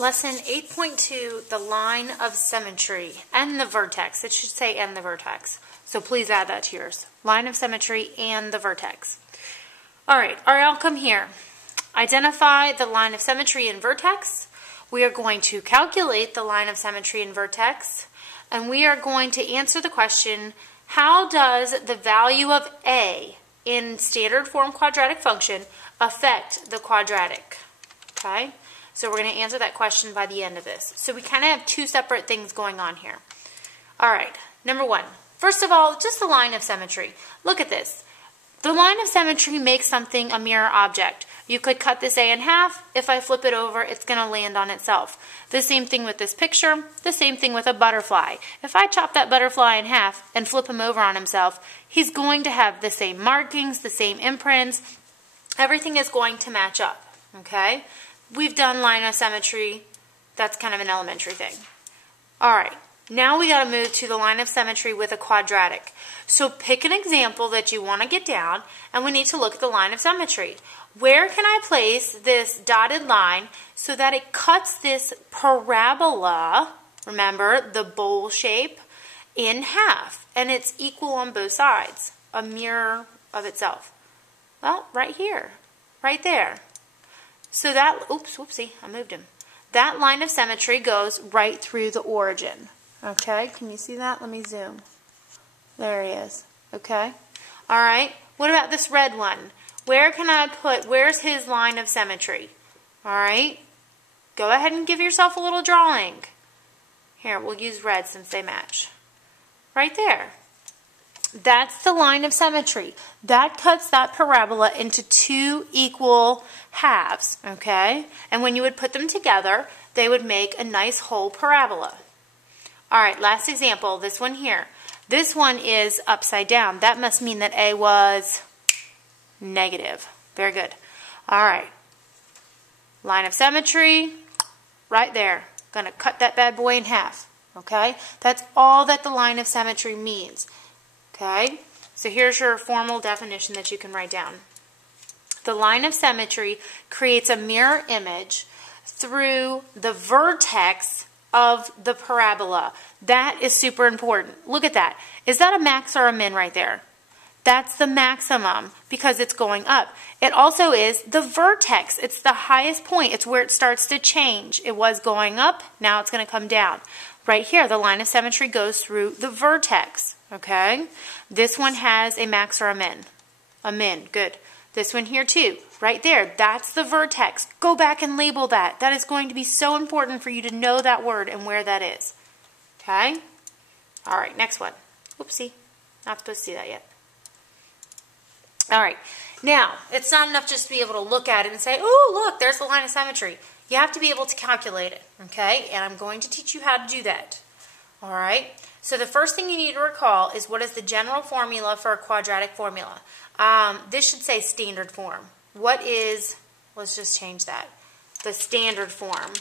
Lesson 8.2, the line of symmetry and the vertex. It should say and the vertex. So please add that to yours. Line of symmetry and the vertex. All right, our outcome here. Identify the line of symmetry and vertex. We are going to calculate the line of symmetry and vertex. And we are going to answer the question, how does the value of a in standard form quadratic function affect the quadratic? Okay? So we're going to answer that question by the end of this. So we kind of have two separate things going on here. All right, number one. First of all, just the line of symmetry. Look at this. The line of symmetry makes something a mirror object. You could cut this A in half. If I flip it over, it's going to land on itself. The same thing with this picture. The same thing with a butterfly. If I chop that butterfly in half and flip him over on himself, he's going to have the same markings, the same imprints. Everything is going to match up. Okay? We've done line of symmetry. That's kind of an elementary thing. All right. Now we got to move to the line of symmetry with a quadratic. So pick an example that you want to get down, and we need to look at the line of symmetry. Where can I place this dotted line so that it cuts this parabola, remember the bowl shape, in half, and it's equal on both sides, a mirror of itself? Well, right here, right there. So that, oops, whoopsie, I moved him. That line of symmetry goes right through the origin. Okay, can you see that? Let me zoom. There he is. Okay. All right. What about this red one? Where can I put, where's his line of symmetry? All right. Go ahead and give yourself a little drawing. Here, we'll use red since they match. Right there. That's the line of symmetry. That cuts that parabola into two equal halves, okay? And when you would put them together, they would make a nice whole parabola. All right, last example, this one here. This one is upside down. That must mean that A was negative. Very good. All right. Line of symmetry, right there. Going to cut that bad boy in half, okay? That's all that the line of symmetry means, okay? So here's your formal definition that you can write down. The line of symmetry creates a mirror image through the vertex of the parabola. That is super important. Look at that. Is that a max or a min right there? That's the maximum because it's going up. It also is the vertex. It's the highest point. It's where it starts to change. It was going up. Now it's going to come down. Right here, the line of symmetry goes through the vertex. Okay? This one has a max or a min. A min. Good. This one here too, right there, that's the vertex. Go back and label that. That is going to be so important for you to know that word and where that is. Okay? All right, next one. Oopsie, not supposed to see that yet. All right, now, it's not enough just to be able to look at it and say, oh, look, there's the line of symmetry. You have to be able to calculate it, okay? And I'm going to teach you how to do that. All right? So the first thing you need to recall is what is the general formula for a quadratic formula. This should say standard form. What is, let's just change that, the standard form.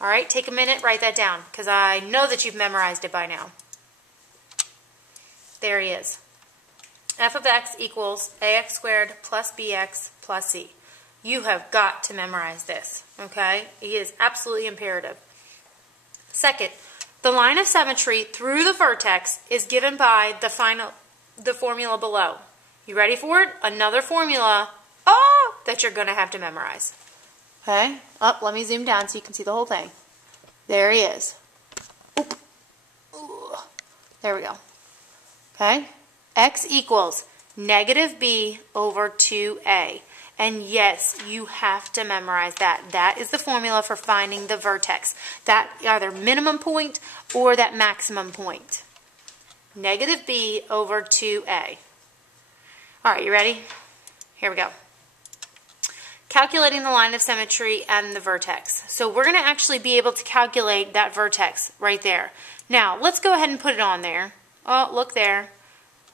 All right, take a minute, write that down, because I know that you've memorized it by now. There he is. F of x equals ax squared plus bx plus c. You have got to memorize this, okay? It is absolutely imperative. Second, the line of symmetry through the vertex is given by the formula below. You ready for it? Another formula that you're going to have to memorize. Okay? Let me zoom down so you can see the whole thing. There he is. Oop. Ooh. There we go. Okay? X equals negative b over 2a. And yes, you have to memorize that. That is the formula for finding the vertex. That either minimum point or that maximum point. Negative b over 2a. All right, you ready? Here we go. Calculating the line of symmetry and the vertex. So we're going to actually be able to calculate that vertex right there. Now, let's go ahead and put it on there. Oh, look there.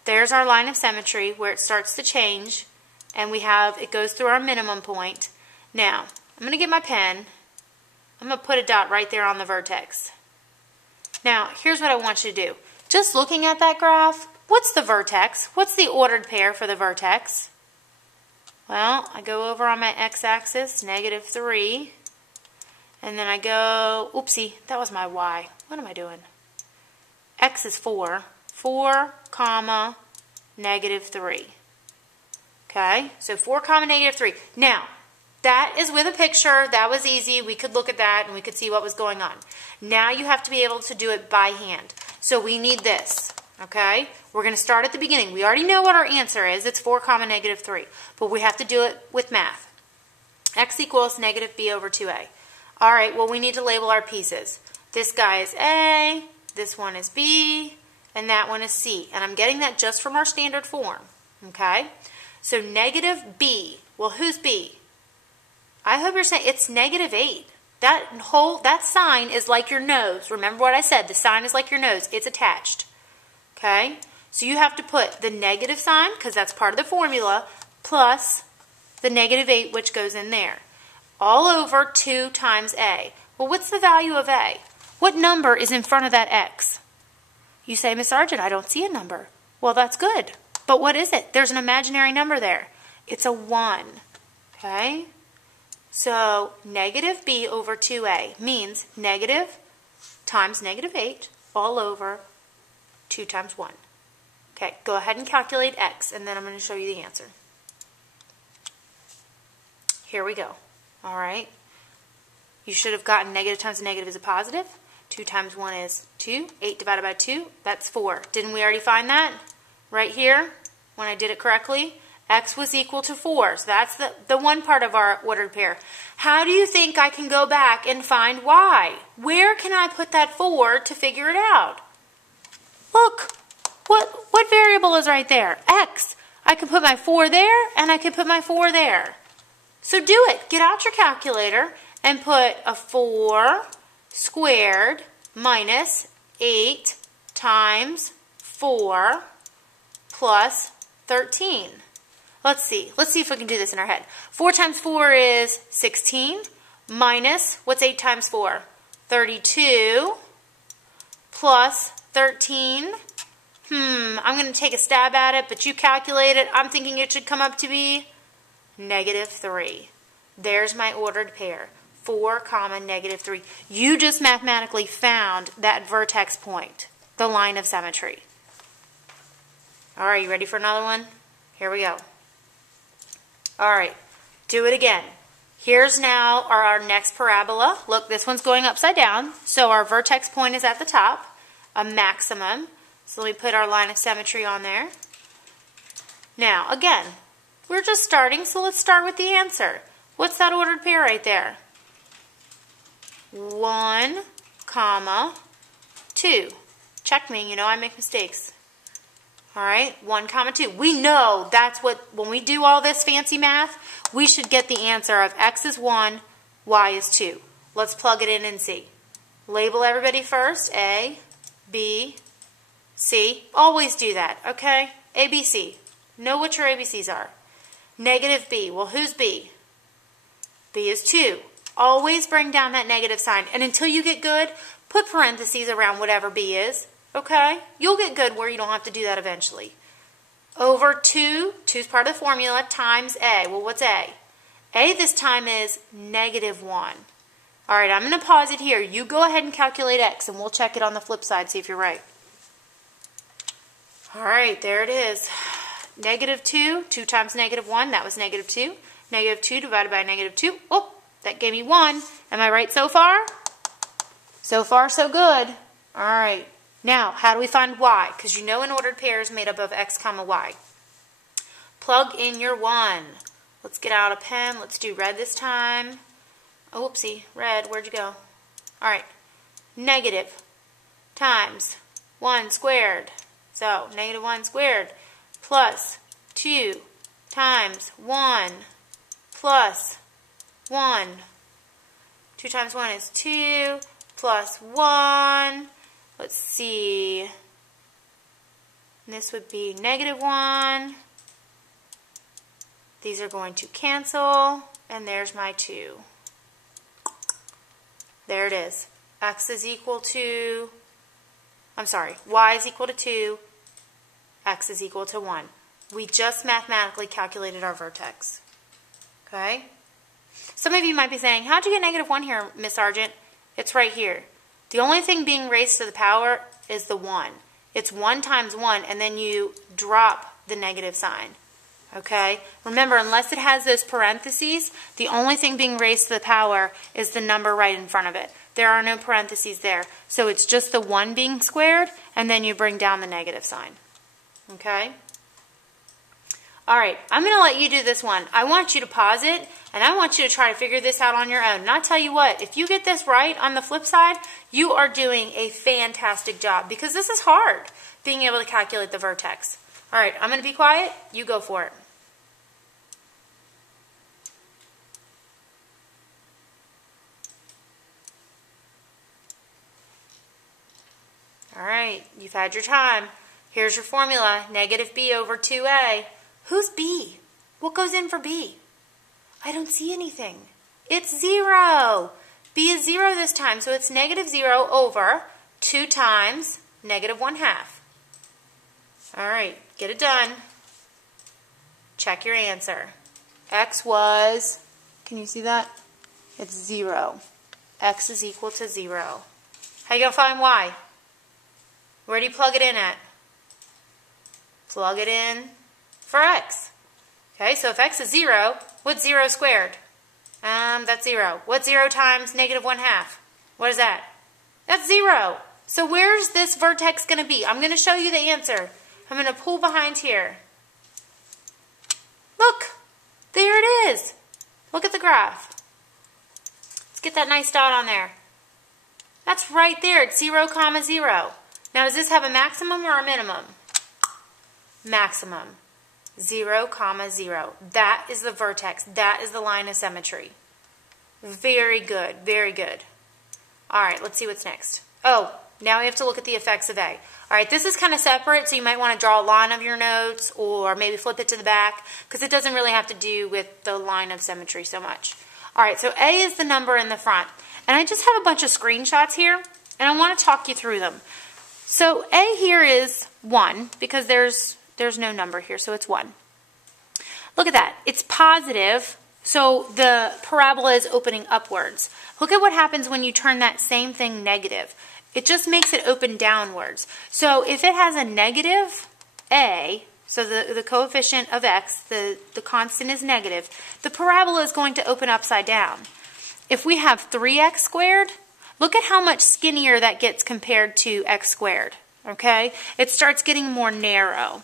There's our line of symmetry where it starts to change. And we have, it goes through our minimum point. Now, I'm going to get my pen. I'm going to put a dot right there on the vertex. Now, here's what I want you to do. Just looking at that graph, what's the vertex? What's the ordered pair for the vertex? Well, I go over on my x-axis, -3. And then I go, oopsie, that was my y. What am I doing? X is 4. 4, comma, -3. Okay, so 4, comma, -3. Now, that is with a picture. That was easy. We could look at that and we could see what was going on. Now you have to be able to do it by hand. So we need this, okay? We're going to start at the beginning. We already know what our answer is. It's 4, comma, -3. But we have to do it with math. X equals -b/2a. All right, well, we need to label our pieces. This guy is A, this one is B, and that one is C. And I'm getting that just from our standard form, okay? So -b, well, who's B? I hope you're saying it's -8. That sign is like your nose. Remember what I said, the sign is like your nose. It's attached, okay? So you have to put the negative sign, because that's part of the formula, plus the -8, which goes in there, all over 2 times A. Well, what's the value of A? What number is in front of that X? You say, Miss Sargent, I don't see a number. Well, that's good. But what is it? There's an imaginary number there. It's a 1. Okay? So, -b/2a means negative times -8 all over 2 times 1. Okay, go ahead and calculate x, and then I'm going to show you the answer. Here we go. All right. You should have gotten negative times a negative is a positive. 2 times 1 is 2. 8 divided by 2, that's 4. Didn't we already find that? Right here, when I did it correctly, x was equal to 4. So that's the one part of our ordered pair. How do you think I can go back and find y? Where can I put that 4 to figure it out? Look, what variable is right there? X. I can put my 4 there, and I can put my 4 there. So do it. Get out your calculator and put a 4 squared minus 8 times 4 plus 13. Let's see. Let's see if we can do this in our head. 4 times 4 is 16 minus, what's 8 times 4? 32 plus 13. I'm going to take a stab at it, but you calculate it. I'm thinking it should come up to be -3. There's my ordered pair. 4, comma, -3. You just mathematically found that vertex point, the line of symmetry. All right, you ready for another one? Here we go. All right, do it again. Here's now our next parabola. Look, this one's going upside down, so our vertex point is at the top, a maximum. So let me put our line of symmetry on there. Now, again, we're just starting, so let's start with the answer. What's that ordered pair right there? 1, comma, 2. Check me, you know I make mistakes. All right, 1, comma, 2. We know that's what, when we do all this fancy math, we should get the answer of x is 1, y is 2. Let's plug it in and see. Label everybody first, A, B, C. Always do that, okay? A, B, C. Know what your ABCs are. -b. Well, who's B? B is 2. Always bring down that negative sign. And until you get good, put parentheses around whatever B is. Okay? You'll get good where you don't have to do that eventually. Over 2, 2's part of the formula, times A. Well, what's A? A this time is -1. All right, I'm going to pause it here. You go ahead and calculate x, and we'll check it on the flip side, see if you're right. All right, there it is. -2, 2 times -1, that was -2. -2 divided by -2, oh, that gave me 1. Am I right so far? So far, so good. All right. Now, how do we find y? Because you know an ordered pair is made up of x, comma, y. Plug in your 1. Let's get out a pen. Let's do red this time. Oh, oopsie. Red, where'd you go? All right. Negative times 1 squared. So, -1 squared plus 2 times 1 plus 1. 2 times 1 is 2 plus 1. Let's see. This would be -1. These are going to cancel. And there's my 2. There it is. X is equal to, y is equal to 2. X is equal to 1. We just mathematically calculated our vertex. Okay? Some of you might be saying, how'd you get negative 1 here, Miss Sargent? It's right here. The only thing being raised to the power is the 1. It's 1 times 1, and then you drop the negative sign. Okay? Remember, unless it has those parentheses, the only thing being raised to the power is the number right in front of it. There are no parentheses there. So it's just the 1 being squared, and then you bring down the negative sign. Okay? All right, I'm going to let you do this one. I want you to pause it, and I want you to try to figure this out on your own. And I'll tell you what, if you get this right on the flip side, you are doing a fantastic job, because this is hard, being able to calculate the vertex. All right, I'm going to be quiet. You go for it. All right, you've had your time. Here's your formula, negative b over 2a. Who's b? What goes in for b? I don't see anything. It's 0. b is 0 this time, so it's negative 0 over 2 times negative 1/2. All right, get it done. Check your answer. X was, can you see that? It's 0. X is equal to 0. How you going to find y? Where do you plug it in at? Plug it in for x. Okay, so if x is 0, what's 0 squared? That's 0. What's 0 times negative 1/2? What is that? That's 0. So where's this vertex going to be? I'm going to show you the answer. I'm going to pull behind here. Look, there it is. Look at the graph. Let's get that nice dot on there. That's right there. It's 0, 0. Now, does this have a maximum or a minimum? Maximum. 0, 0. That is the vertex. That is the line of symmetry. Very good. Very good. All right, let's see what's next. Oh, now we have to look at the effects of A. All right, this is kind of separate, so you might want to draw a line of your notes or maybe flip it to the back because it doesn't really have to do with the line of symmetry so much. All right, so A is the number in the front. And I just have a bunch of screenshots here, and I want to talk you through them. So A here is 1 because there's no number here, so it's 1. Look at that. It's positive, so the parabola is opening upwards. Look at what happens when you turn that same thing negative. It just makes it open downwards. So if it has a negative A, so the coefficient of x, the constant is negative, the parabola is going to open upside down. If we have 3x squared, look at how much skinnier that gets compared to x squared. Okay? It starts getting more narrow.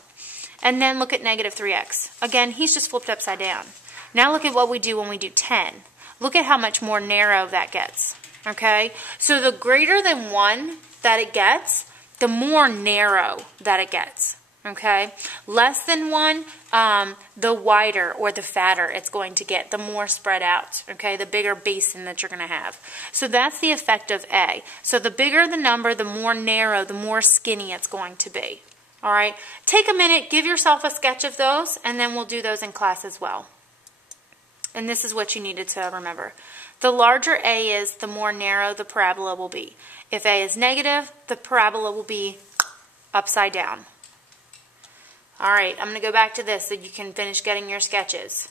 And then look at negative 3x. Again, he's just flipped upside down. Now look at what we do when we do 10. Look at how much more narrow that gets. Okay? So the greater than 1 that it gets, the more narrow that it gets. Okay? Less than 1, the wider or the fatter it's going to get, the more spread out. Okay? The bigger basin that you're going to have. So that's the effect of A. So the bigger the number, the more narrow, the more skinny it's going to be. All right? Take a minute, give yourself a sketch of those, and then we'll do those in class as well. And this is what you needed to remember. The larger A is, the more narrow the parabola will be. If A is negative, the parabola will be upside down. All right, I'm going to go back to this so you can finish getting your sketches.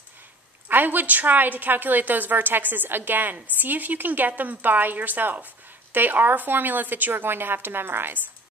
I would try to calculate those vertexes again. See if you can get them by yourself. They are formulas that you are going to have to memorize.